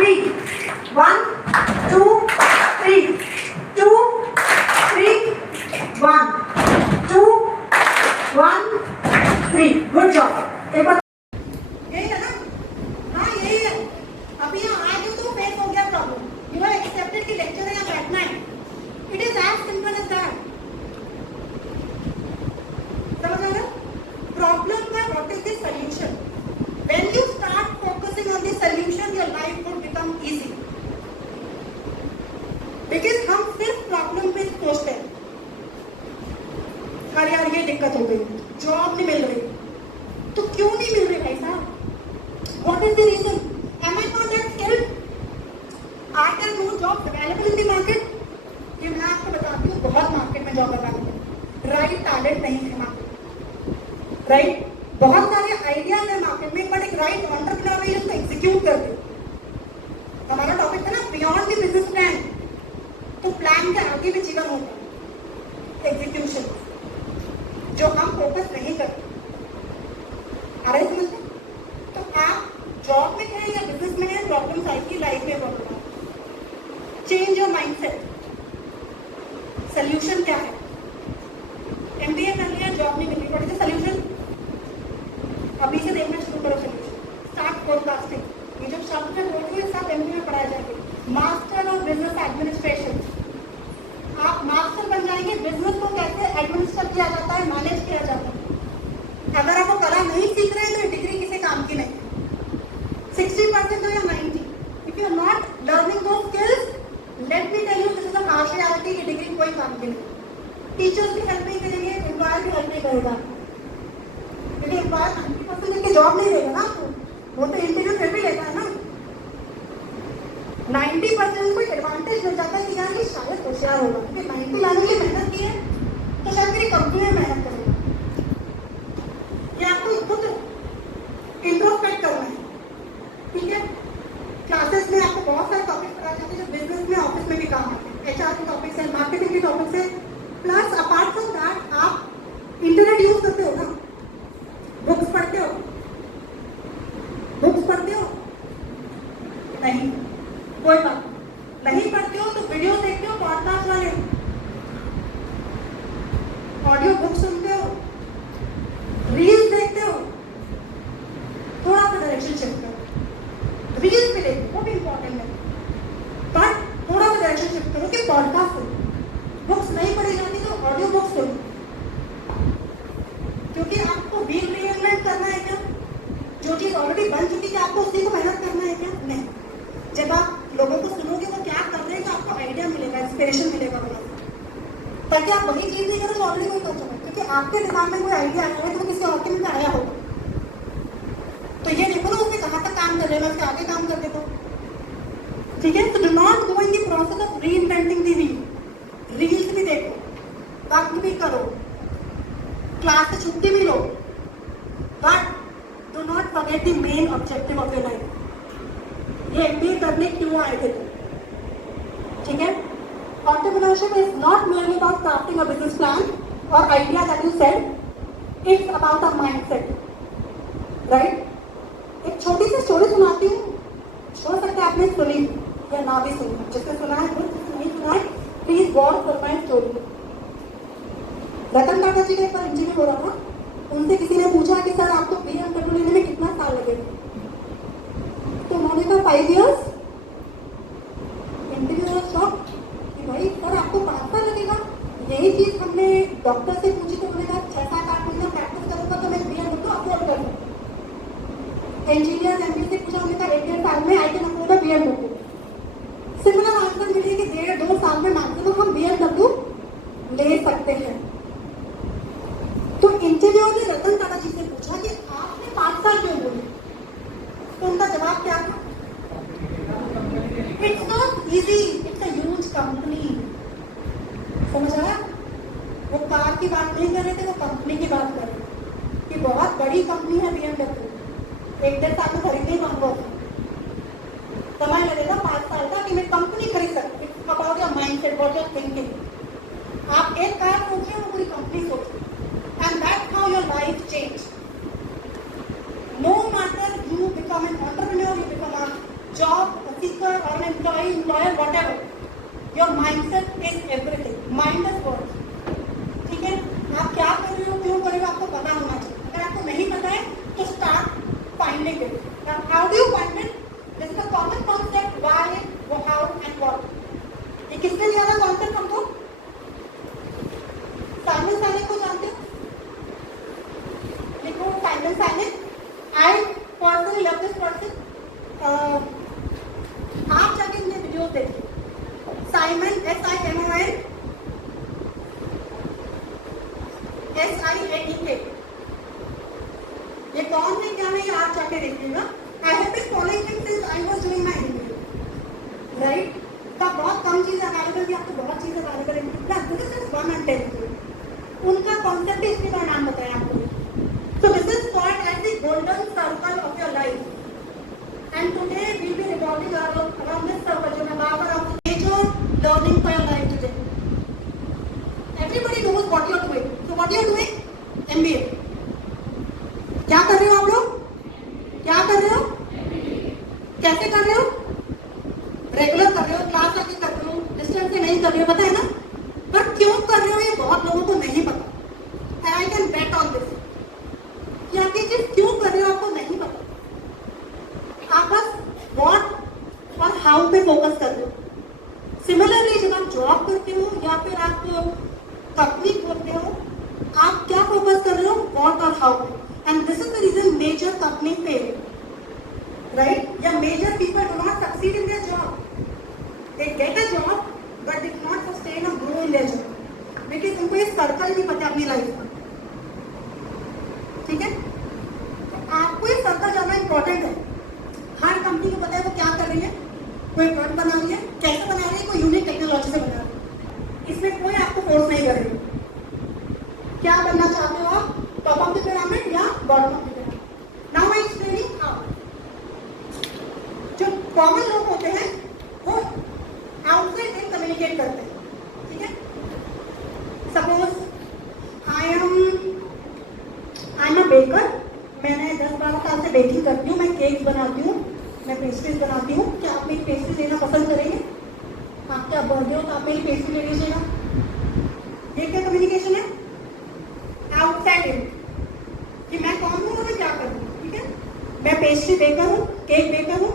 3 1 2 3 2 3 1 2 1 3 good job. एक बार यही है ना? हाँ यही है। अभी यहाँ आज तो फेस हो गया प्रॉब्लम। यू आर एक्सेप्टेड कि लेक्चर है, यहाँ बैठना है। It is as simple as that. समझ आ रहा? प्रॉब्लम का what is the solution? When you start focusing on the solution your life would become easy. Because हम सिर्फ प्रॉब्लम पे सोचते हैं। अरे यार ये दिक्कत हो गई, जॉब नहीं मिल रही। तो क्यों नहीं मिल रही भाई साहब? What is the reason? Am I not that skilled? Are there no jobs available in the market? ये मैं आपको बताती हूँ, बहुत मार्केट में जॉब अवेलेबल है। राइट टैलेंट नहीं है मार्केट, राइट? बहुत सारे आइडियाज है मार्केट में, बट एक राइट एंटरप्रेन्योर नहीं उसको एग्जीक्यूट कर दे। हमारा टॉपिक था ना बियॉन्ड द बिजनेस प्लान। तो प्लान के आगे भी जीवन होता है एग्जीक्यूशन, जो हम फोकस नहीं करते। आ रहे समझ में? तो आप जॉब में हैं या बिजनेस में हैं, प्रॉब्लम्स आएगी लाइफ में। Problem change your mindset. Solution क्या है? एमबीए कर लिया, जॉब नहीं मिली, व्हाट इज द सोल्यूशन? अभी से देखना शुरू करो सोल्यूशन। Start forecasting. ये जो शब्द है बोल रही है सब एमबीए में पढ़ाया जाएगा। Master of business administration. आप मास्टर बन जाएंगे बिजनेस को कैसे एडमिनिस्टर किया जाता है, मैनेज किया जाता है। अगर आपको कला नहीं सीख रहे हैं तो डिग्री किसी काम की नहीं। 60% हो या 90, if you are not learning those skills, let me tell you this is a harsh reality कि डिग्री कोई काम की नहीं। टीचर्स भी हेल्प नहीं करेंगे, एम्प्लॉयर भी हेल्प नहीं करेगा, क्योंकि एम्प्लॉयर 90% लेके जॉब नहीं देगा ना आपको, वो तो इंटरव्यू फिर भी लेता है ना। 90% को एडवांटेज मिल जाता है कि यार ये शायद होशियार होगा, क्योंकि 90 लाने के लिए मेहनत की है तो शायद मेरी कंपनी में मेहनत करेगा। ये आपको खुद इंट्रोस्पेक्ट करना है, ठीक है? क्लासेस में आपको बहुत सारे टॉपिक पढ़ाए जाते हैं जो बिजनेस में, ऑफिस में भी काम आते हैं। एचआर के टॉपिक्स हैं, मार्केटिंग के टॉपिक्स हैं, प्लस अपार्ट फ्रॉम दैट आप इंटरनेट यूज करते हो ना, बुक्स पढ़ते हो? बुक्स पढ़ते हो? नहीं, कोई बात नहीं पढ़ते हो तो वीडियो देखते हो, पॉडकास्ट वाले, ऑडियो बुक सुनते हो, रील्स देखते हो। थोड़ा सा डायरेक्शन शिफ्ट करो। रील्स भी देखो, वो भी इंपॉर्टेंट है, बट थोड़ा सा डायरेक्शन शिफ्ट करो कि पॉडकास्ट सुनो। बुक्स नहीं पढ़ी जाती तो ऑडियो बुक्स सुनो, क्योंकि आपको व्हील रिइन्वेंट करना है क्या? जो चीज ऑलरेडी बन चुकी है आपको उसी को मेहनत करना है क्या? नहीं। जब आप लोगों को सुनोगे वो क्या कर रहे हैं तो आपको आइडिया मिलेगा, इंस्पिरेशन मिलेगा वहाँ, ताकि आप वही चीज नहीं करो जो ऑलरेडी कोई कर चुका है, क्योंकि आपके दिमाग में कोई आइडिया आया है तो किसी और के में आया होगा। तो ये देखो ना उसने कहाँ तक काम कर रहे हैं, मैं उसके आगे काम कर देता हूँ, ठीक है? तो do not go in the process of reinventing the wheel. Reels भी देखो, वक्त भी करो, क्लास से छुट्टी भी लो, but do not forget the main objective of your life. ये एमबीए करने क्यों आए थे तुम, ठीक है? Entrepreneurship is not merely about crafting a business plan or idea that you said. It's about a mindset, right? एक छोटी सी स्टोरी सुनाती हूँ, हो सकता है आपने सुनी या ना भी सुनी। जिसने सुना है गुड, जिसने नहीं सुना है please god for my story. Ratan Tata ji का एक बार इंटरव्यू हो रहा था, उनसे किसी ने पूछा कि सर आपको BMW लेने में कितना साल लगेगा? तो उन्होंने कहा 5 years। इंटरव्यू वाज शॉक्ड कि भाई सर आपको 5 साल लगेगा? यही चीज हमने डॉक्टर से पूछी तो उन्होंने कहा 6-7-8 महीना प्रैक्टिस करूंगा तो मैं BMW अफोर्ड कर लूंगा। इंजीनियर एमबीए से पूछा, उन्होंने कहा 1-1.5 साल में I can afford a BMW। Similar answer मिले कि 1.5-2 साल में मैक्सिमम हम BMW ले सकते हैं। तो इंटरव्यू ने रतन टाटा जी से पूछा कि आपने 5 साल क्यों बोले? तो उनका जवाब क्या था? It's not easy, it's a huge company. समझ आया? वो कार की बात नहीं कर रहे थे, वो कंपनी की बात कर रहे थे कि बहुत बड़ी कंपनी है BMW, 1-1.5 साल में खरीदने ही मांगो, समय लगेगा 5 साल का कि मैं कंपनी खरीद सकती। It's about your mindset, what you are thinking. आप एक कार सोचिए, वो पूरी कंपनी सोचिए, and that's how your life change. No matter you become an entrepreneur, you become a job seeker, or an employer, whatever. Your mindset is everything. Mind is work. ठीक है? आप क्या कर रहे हो, क्यों कर रहे हो, आपको पता होना चाहिए. अगर आपको नहीं पता है, तो start finding it. Now, how do you find it? This is a common concept. Why, how, and what. ये किसने दिया था concept हमको? साइमन साइनेक को जानते हो? लिखो Simon साइनेक. I personally love this person. आप जाके इनके वीडियोस देखिए. Simon SIMON SINEK. ये कौन है क्या है ये आप जाके देखिएगा. I have been following him since I was doing my MBA. Right? तब बहुत कम चीजें अवेलेबल थी, आपको बहुत चीजें अवेलेबल है. This is just one and ten. उनका कॉन्सेप्ट है, इसलिए मैं नाम बताया आपको. So this is called as the golden circle of your life. And today we'll be revolving around this circle. जो मैं बार-बार आपको major learning for your life today. Everybody knows what you're doing. So what you're doing? MBA. क्या कर रहे हो आप लोग? क्या कर रहे हो? कैसे कर रहे हो? रेगुलर कर रहे हो, क्लास आके कर रहे हो, डिस्टेंस से नहीं कर रहे हो, पता है ना? पर क्यों कर रहे हो ये बहुत लोगों को नहीं पता. And I can bet on this. कि आप ये चीज क्यों कर रहे हो आपको नहीं पता. आप बस व्हाट और हाउ पे फोकस कर रहे हो. सिमिलरली जब आप जॉब करते हो या फिर आप कंपनी खोलते हो, आप क्या फोकस कर रहे हो? व्हाट और how pay. And this is the reason major company fail, right? या major people do not succeed in their job. They get a job but they can not sustain और grow in their job, because उनको ये circle नहीं पता अपनी life का. ठीक है? आपको ये सर्कल जाना इंपॉर्टेंट है. हर कंपनी को पता है वो क्या कर रही है, कोई प्रोडक्ट बना रही है, कैसे बना रही है, कोई यूनिक टेक्नोलॉजी से बना रही है. इसमें कोई आपको फोर्स नहीं कर रही. क्या बनना चाहते हो आप? टॉप ऑफ द पिरामिड या bottom of the pyramid? Now I explaining how. जो कॉमन लोग होते हैं वो आउटसाइड से कम्युनिकेट करते हैं. ठीक है? Suppose I am a baker. मैंने 10-12 साल से बेकिंग करती हूँ. मैं केक्स बनाती हूँ, मैं पेस्ट्रीज बनाती हूँ. क्या आप मेरी पेस्ट्री लेना पसंद करेंगे? आपका बर्थडे हो तो आप मेरी पेस्ट्री ले लीजिएगा. ये क्या कम्युनिकेशन है? आउटसाइड इन, कि मैं कौन हूँ और मैं क्या करूँ. ठीक है? मैं पेस्ट्री बेकर हूँ, केक बेकर हूँ.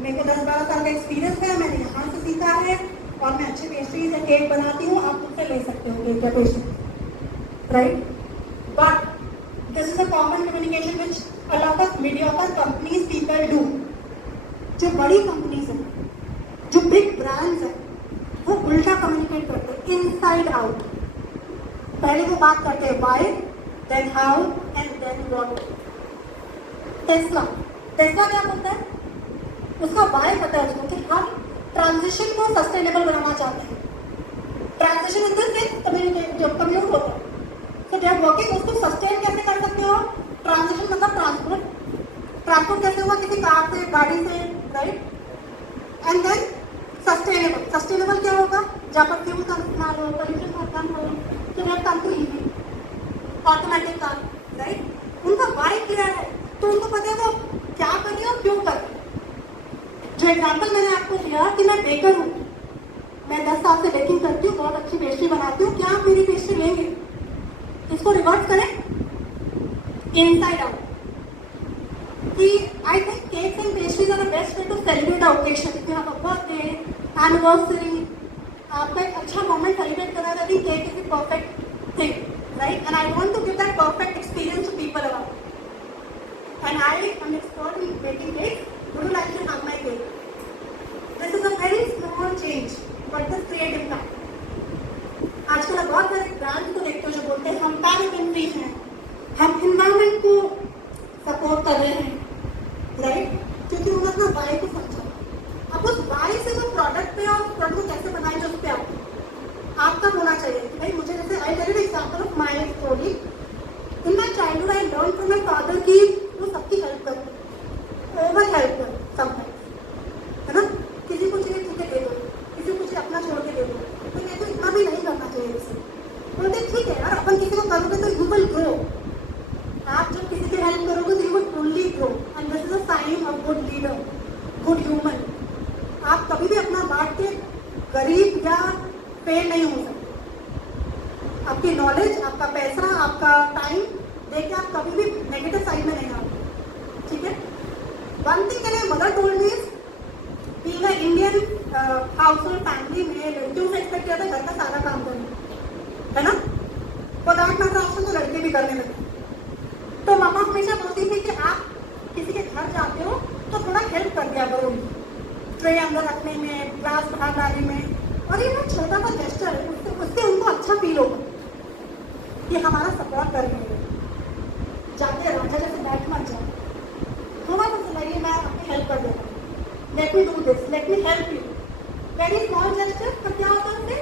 मेरे को 10-12 साल का एक्सपीरियंस है. मैंने यहाँ से सीखा है और मैं अच्छी पेस्ट्रीज या केक बनाती हूँ. आप मुझसे ले सकते हो केक या pastry, right? But this is a common communication which a lot of mediocre companies people do. जो बड़ी कंपनीज हैं, जो बिग ब्रांड्स हैं, वो उल्टा कम्युनिकेट करते हैं, इनसाइड आउट. पहले वो बात करते हैं why, then how and then what. Tesla क्या बोलता है? उसका व्हाई पता है उसको कि हम ट्रांजिशन को सस्टेनेबल बनाना चाहते हैं. Transition in the sense communicate जो कम्यूट होता है. तो जब वर्किंग उसको सस्टेन कैसे कर सकते हो? ट्रांजिशन मतलब ट्रांसपोर्ट कैसे होगा? किसी कार से, गाड़ी से, राइट? एंड देन सस्टेनेबल क्या होगा? जहाँ पर फ्यूल का इस्तेमाल हो, पोल्यूशन कम हो, तो that come to EV, automatic car, right? उनका वाई क्लियर है, तो उनको पता है वो क्या कर रही है और क्यों कर रही है. जो एग्जाम्पल मैंने आपको दिया कि मैं बेकर हूँ, मैं 10 साल से बेकिंग करती हूँ, बहुत अच्छी पेस्ट्री बनाती हूँ. क्या आप मेरी पेस्ट्री लेंगे? इसको रिवर्स करें इनसाइड आउट. कि I think cakes and pastries are the best way to celebrate a occasion. If you have a birthday, anniversary, आपका एक अच्छा मोमेंट सेलिब्रेट करना है, I think cake is a perfect thing, right? And I want to give that perfect experience to people around. And I am expert in baking cake. Would you like to have my cake? This is a very small change but this create impact. आजकल बहुत सारे brands को देखते हो जो बोलते हैं हम पैन फ्री हैं, हम इन्वायरमेंट को सपोर्ट कर रहे हैं, राइट? क्योंकि उन्होंने अपना वाई को समझा. अब उस वाई से वो प्रोडक्ट पे और प्रोडक्ट को कैसे बनाए जो उस पर आपका होना चाहिए. कि भाई मुझे जैसे I tell you example of my story. In my childhood I learn from my father कि वो सबकी हेल्प करते, ओवर हेल्प कर समटाइम्स, है ना? किसी को चाहिए ठीक है दे दो, किसी को चाहिए अपना छोड़ के दे दो. तो ये तो इतना भी नहीं करना चाहिए किसी. बोलते ठीक है यार, अपन किसी को करोगे तो यू विल ग्रो. आप जब किसी की हेल्प करोगे तो you will fully grow. And this is a sign of good leader, good human. कभी भी अपना बांट के गरीब या फेल नहीं हो सकते। आपकी नॉलेज, आपका पैसा, आपका टाइम देके आप कभी भी नेगेटिव साइड में नहीं आओगे, ठीक है। वन थिंग मैंने mother told me, being a Indian house hold family में लड़कियों से एक्सपेक्ट किया था घर का सारा काम करना, है ना। फॉर दैट मैटर ऑप्शन तो लड़के भी करने लगे। तो मामा हमेशा बोलती थी कि आप किसी के घर जाते हो तो थोड़ा हेल्प कर दिया करो उनकी, ट्रे अंदर रखने में, ग्लास बाहर डालने में। और ये बहुत छोटा सा जेस्चर है, उससे उनको अच्छा फील होगा कि हमारा सपोर्ट कर रहे हैं। जाते राजा जैसे बैठ मत जाओ, थोड़ा सा सुनाइए, मैं आपकी हेल्प कर देता हूँ, let me do this, let me help you. Very small gesture, पर क्या होता है उससे